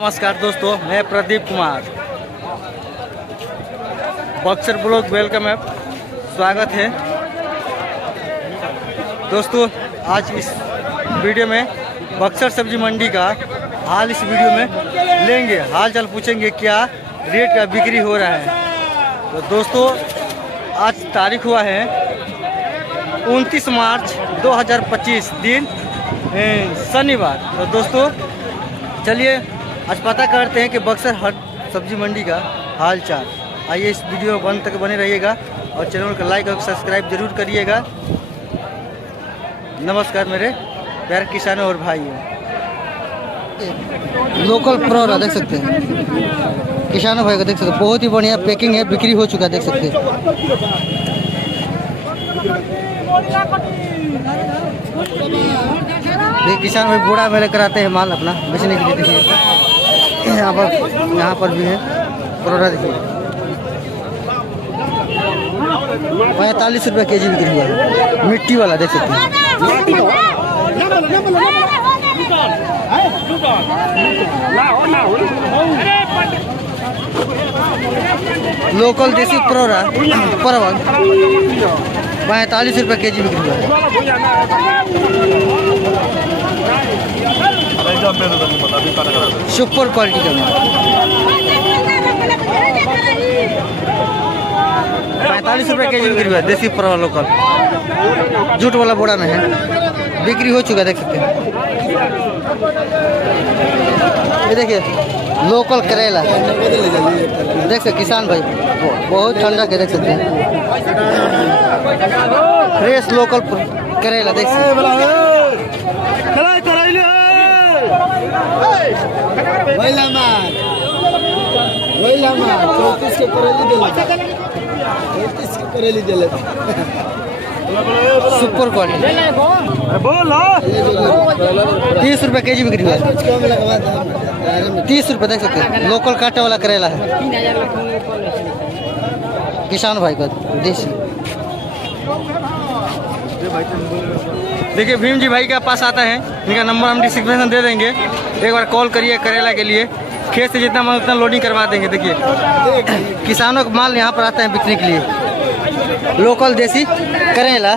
नमस्कार दोस्तों, मैं Pradeep Kumar Buxar blog welcome app स्वागत है। दोस्तों आज इस वीडियो में बक्सर सब्जी मंडी का हाल इस वीडियो में लेंगे, हाल चाल पूछेंगे क्या रेट का बिक्री हो रहा है। तो दोस्तों आज तारीख हुआ है 29 मार्च 2025 दिन शनिवार। तो दोस्तों चलिए आज पता करते हैं कि बक्सर हर सब्जी मंडी का हाल चाल। आइए इस वीडियो में अंत तक बने रहिएगा और चैनल को लाइक और सब्सक्राइब जरूर करिएगा। नमस्कार मेरे प्यारे किसानों और भाइयों। लोकल प्रोरा देख सकते हैं, किसानों भाई को देख सकते हैं, बहुत ही बढ़िया पैकिंग है, बिक्री हो चुका है, देख सकते हैं। किसान भाई बोरा में लेकर आते हैं माल अपना बेचने के लिए। देखिए यहाँ पर भी है प्रोडा, देखिए 45 रुपये केजी बिक्री हुआ है, मिट्टी वाला देख सकते हैं। लोकल देसी प्रोडा परवल 45 रुपये केजी बिक्री हुआ है। सुपर क्वालिटी का माल 45 रुपये केजी बिक्री हुआ है, देसी परवल लोकल जूट वाला बोरा में है, बिक्री हो चुका है, देख सकते हैं। ये देखिए लोकल करेला देख सकते किसान भाई, बहुत ठंडा के देख सकते हैं। फ्रेश लोकल करेला देख सकते हैं। सुपर क्वालिटी 30 रुपये केजी बिक्री हुआ है, 30 रुपये देख सकते हैं। लोकल कांटे वाला करेला है, किसान भाई का देसी। देखिए भीम जी भाई के पास आता है, इनका नंबर हम डिस्क्रिप्शन दे देंगे, एक बार कॉल करिए करेला के लिए। खेत से जितना मन उतना लोडिंग करवा देंगे। देखिए किसानों का माल यहाँ पर आता है बिकने के लिए, लोकल देसी करेला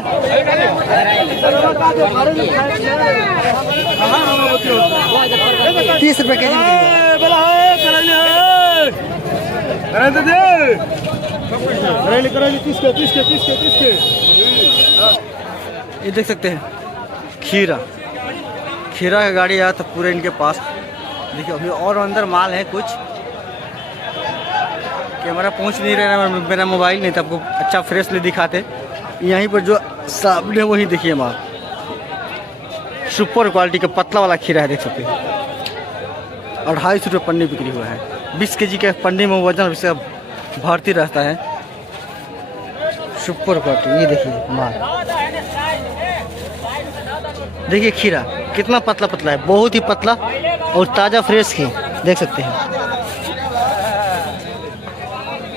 30 रुपये केजी ये देख सकते हैं। खीरा का गाड़ी आया था पूरे इनके पास। देखिए अभी और अंदर माल है कुछ, कैमरा पहुंच नहीं रहा है, मेरा मोबाइल नहीं था, आपको अच्छा फ्रेशली दिखाते। यहीं पर जो सामने वही देखिए माल सुपर क्वालिटी का पतला वाला खीरा है, देख सकते हैं। 250 रुपये पन्नी बिक्री हुआ है। 20 केजी के पन्नी में वजन इसका भरती रहता है। सुपर क्वालिटी ये देखिए माल, देखिए खीरा कितना पतला पतला है, बहुत ही पतला और ताज़ा फ्रेश की देख सकते हैं।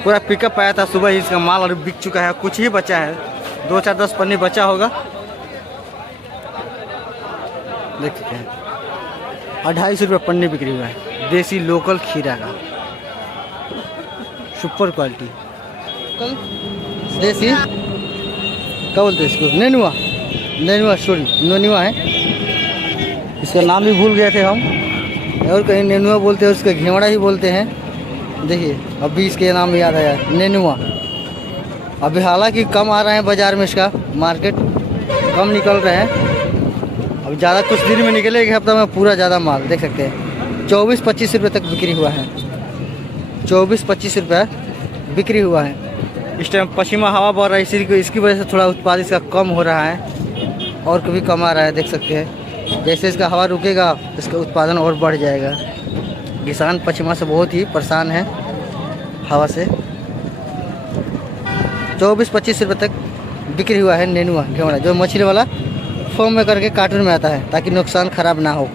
पूरा पिकअप आया था सुबह ही, इसका माल और बिक चुका है, कुछ ही बचा है, 2-4-10 पन्नी बचा होगा, देख सकते हैं। 250 रुपये पन्नी बिक्री हुआ है, देसी लोकल खीरा का सुपर क्वालिटी देसी। क्या बोलते हैं इसको? नेनुआ सॉरी नोनुआ है, इसका नाम भी भूल गए थे हम, और कहीं नेनुआ बोलते हैं, उसका घेवड़ा ही बोलते हैं। देखिए अभी इसके नाम याद आया, नेनुआ। अभी हालांकि कम आ रहे हैं बाज़ार में, इसका मार्केट कम निकल रहे हैं, अब ज़्यादा कुछ दिन में निकलेगा, हफ्ता में पूरा ज़्यादा माल देख सकते हैं। 24-25 रुपये तक बिक्री हुआ है, 24-25 रुपये बिक्री हुआ है। इस टाइम पश्चिमा हवा बह रहा है, इसकी वजह से थोड़ा उत्पाद इसका कम हो रहा है, और कभी कम आ रहा है, देख सकते हैं। जैसे इसका हवा रुकेगा इसका उत्पादन और बढ़ जाएगा। किसान पश्चिमा से बहुत ही परेशान है हवा से। 24-25 रुपये तक बिक्री हुआ है नेनुआ घेवड़ा, जो मछली वाला फॉर्म में करके कार्टून में आता है ताकि नुकसान खराब ना हो।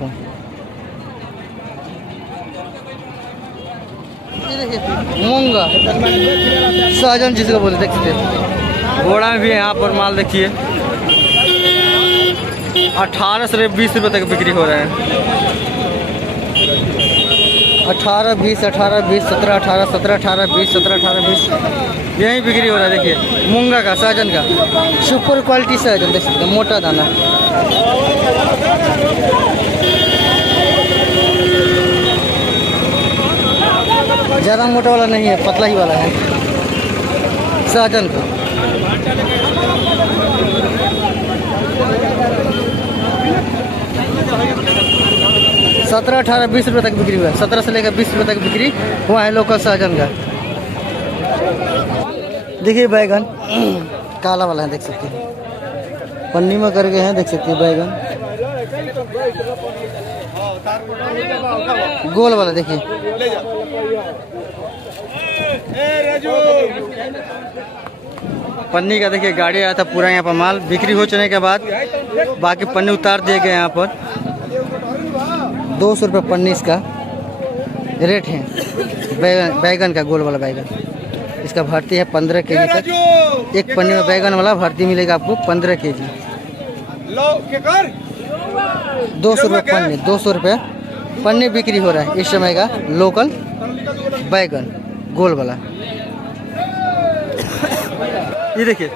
मूंगा सहजन जिसको बोलते, देख सकते हैं। घोड़ा में भी यहाँ पर माल देखिए 18 से 20 रुपये तक बिक्री हो रहा है। 18, 20, 18, 20, 17, 18, 17, 18, 20, 17, 18, 20 यही बिक्री हो रहा है। देखिए मूंगा का, सहजन का, सुपर क्वालिटी सहजन देख सकते हैं, मोटा दाना। ज़्यादा मोटा वाला नहीं है, पतला ही वाला है सहजन का। सत्रह 18, 20 रुपये तक बिक्री हुआ है। 17 से लेकर 20 रुपये तक बिक्री हुआ है लोकल सहजन का। देखिए बैगन काला वाला है, देख सकते हैं, पन्नी में करके हैं, देख सकते हैं बैगन गोल वाला। देखिए पन्नी का, देखिए गाड़ी आया था पूरा यहाँ पर माल बिक्री हो चुने के बाद बाकी पन्नी उतार दिए गए यहाँ पर। 200 रुपये पन्नी इसका रेट है। बैगन का गोल वाला बैगन, इसका भर्ती है 15 केजी तक। एक पन्नी में बैगन वाला भर्ती मिलेगा आपको 15 केजी। 200 रुपये पन्नी, 200 रुपये पन्नी बिक्री हो रहा है इस समय का लोकल बैगन गोल वाला। ये देखिए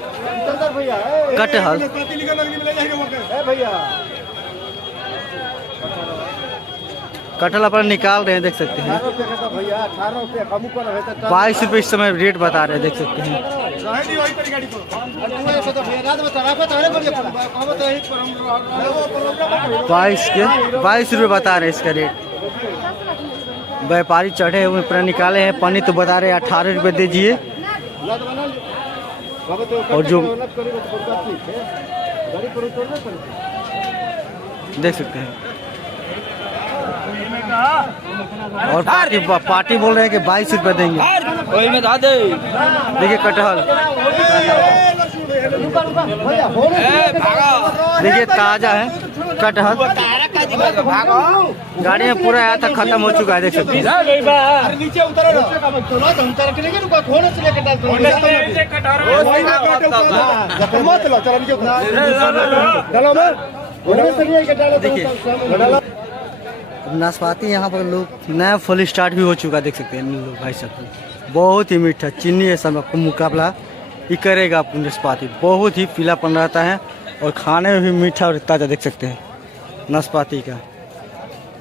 कटहल, कटहल अपन निकाल रहे हैं, देख सकते हैं 22 रुपये इस समय रेट बता रहे हैं, देख सकते हैं। 22 रुपये बता रहे हैं इसका रेट। व्यापारी चढ़े हुए पूरा निकाले हैं। पन्नी तो बता रहे हैं 18 रुपये दीजिए। और जो देख सकते हैं, और पार्टी बोल रहे हैं कि 22 रुपये देंगे। वही में दा दे। देखिए कटहल, देखिए ताजा है कटहल। गाड़ी में पूरा आया था, खत्म हो चुका है, देख सकते हैं। देखिए नाशपाती यहाँ पर लोग नया फल स्टार्ट भी हो चुका है, देख सकते हैं लोग भाई साहब। बहुत ही मीठा, चीनी है सब आपको मुकाबला ये करेगा। आपको नाशपाती बहुत ही पीलापन रहता है और खाने में भी मीठा और ताज़ा, देख सकते हैं नाशपाती का।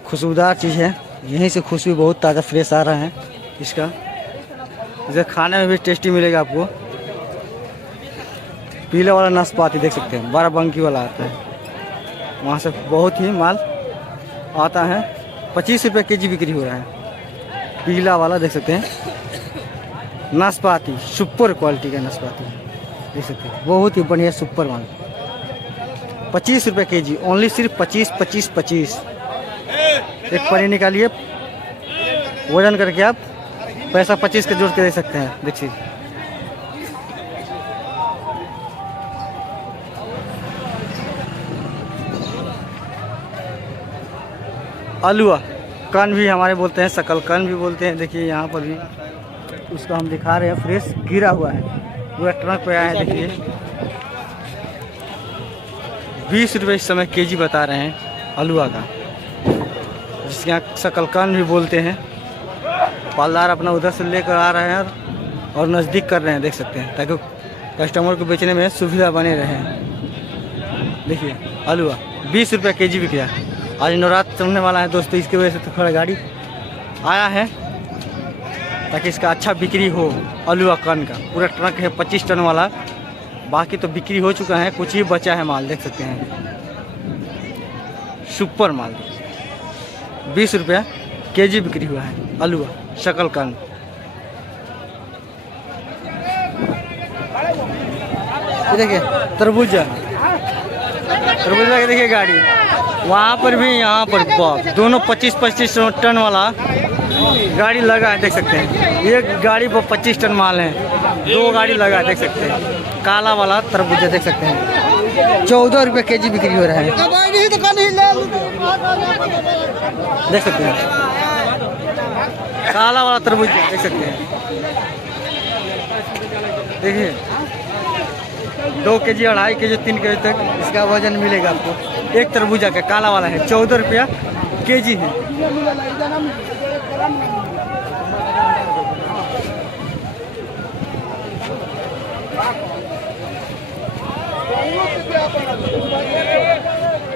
खुशबूदार चीज़ है, यहीं से खुशबू बहुत ताज़ा फ्रेश आ रहा है इसका। इसे खाने में भी टेस्टी मिलेगा आपको। पीला वाला नाशपाती देख सकते हैं, बाराबंकी वाला आता है, वहाँ से बहुत ही माल आता है। 25 रुपये केजी बिक्री हो रहा है पीला वाला, देख सकते हैं नाशपाती, सुपर क्वालिटी का नाशपाती देख सकते हैं, बहुत ही बढ़िया सुपर माल। 25 रुपये केजी, ओनली सिर्फ 25, 25, 25। एक पन्नी निकालिए, वजन करके आप पैसा 25 के जोड़ के दे सकते हैं। देखिए आलूआ कन भी हमारे बोलते हैं, शकल कन भी बोलते हैं। देखिए यहाँ पर भी उसको हम दिखा रहे हैं, फ्रेश गिरा हुआ है, पूरा ट्रक पे आया है। देखिए 20 रुपये इस समय केजी बता रहे हैं आलूआ का, जिसके यहाँ शकल कन भी बोलते हैं। पालदार अपना उधर से लेकर आ रहे हैं और नज़दीक कर रहे हैं, देख सकते हैं, ताकि कस्टमर को बेचने में सुविधा बने रहे। देखिए आलूआ 20 रुपये केजी बिक गया। आज नवरात्र चलने वाला है दोस्तों, इसकी वजह से तो थोड़ा गाड़ी आया है ताकि इसका अच्छा बिक्री हो। आलूआ कन का पूरा ट्रक है 25 टन वाला, बाकी तो बिक्री हो चुका है, कुछ ही बचा है माल, देख सकते हैं सुपर माल। 20 रुपये केजी बिक्री हुआ है आलूआ शकल कन। देखिए तरबूजा, तरबूजा के देखिए गाड़ी वहाँ पर भी, यहाँ पर दोनों 25-25 टन वाला गाड़ी लगा है, देख सकते हैं। एक गाड़ी पर 25 टन माल है, 2 गाड़ी लगा है, देख सकते हैं। काला वाला तरबूजा देख सकते हैं 14 रुपये केजी बिक्री हो रहा है, देख सकते हैं। काला वाला तरबूजा देख सकते हैं, देखिए 2 केजी, 2.5 केजी, 3 केजी तक इसका वजन मिलेगा आपको। एक तरबूजा का काला वाला है 14 रुपया केजी है।